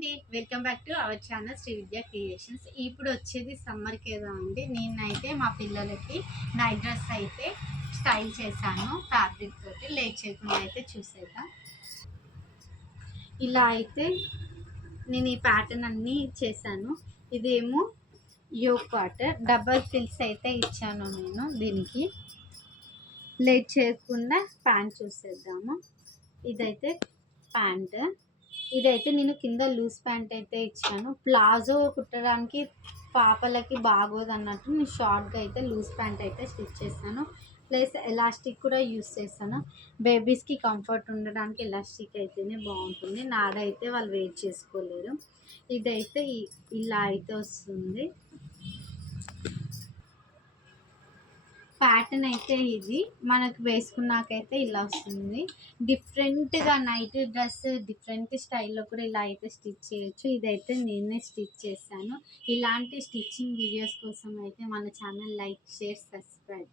అండి, welcome back to our channel Sri Vidya Creations. ఇప్పుడు వచ్చేది సమ్మర్ కదా అండి. నేనైతే మా పిల్లలకి నైట్ డ్రెస్ అయితే స్టైల్ చేశాను ఫ్యాబ్రిక్ తోటి. లేట్ చేయకుండా అయితే చూసేద్దాం. ఇలా అయితే నేను ఈ ప్యాటర్న్ అన్నీ చేశాను. ఇదేమో యోక్ పార్ట్, డబల్ ఫిల్స్ అయితే ఇచ్చాను నేను దీనికి. లేట్ చేయకుండా ప్యాంట్ చూసేద్దాము. ఇదైతే ప్యాంట్. ఇదైతే నేను కింద లూజ్ ప్యాంట్ అయితే ఇచ్చాను. ప్లాజో కుట్టడానికి పాపలకి బాగోదు అన్నట్టు నేను షార్ట్గా అయితే లూజ్ ప్యాంట్ అయితే స్టిచ్ చేశాను. ప్లస్ ఎలాస్టిక్ కూడా యూస్ చేస్తాను. బేబీస్కి కంఫర్ట్ ఉండడానికి ఎలాస్టిక్ అయితేనే బాగుంటుంది. నాదైతే వాళ్ళు వెయిట్ చేసుకోలేరు. ఇదైతే ఇలా అయితే వస్తుంది. ప్యాటర్న్ అయితే ఇది మనకు వేసుకున్నాకైతే ఇలా వస్తుంది. డిఫరెంట్గా నైట్ డ్రెస్ డిఫరెంట్ స్టైల్లో కూడా ఇలా అయితే స్టిచ్ చేయొచ్చు. ఇదైతే నేనే స్టిచ్ చేశాను. ఇలాంటి స్టిచ్చింగ్ వీడియోస్ కోసం అయితే మన ఛానల్ లైక్, షేర్, సబ్స్క్రైబ్.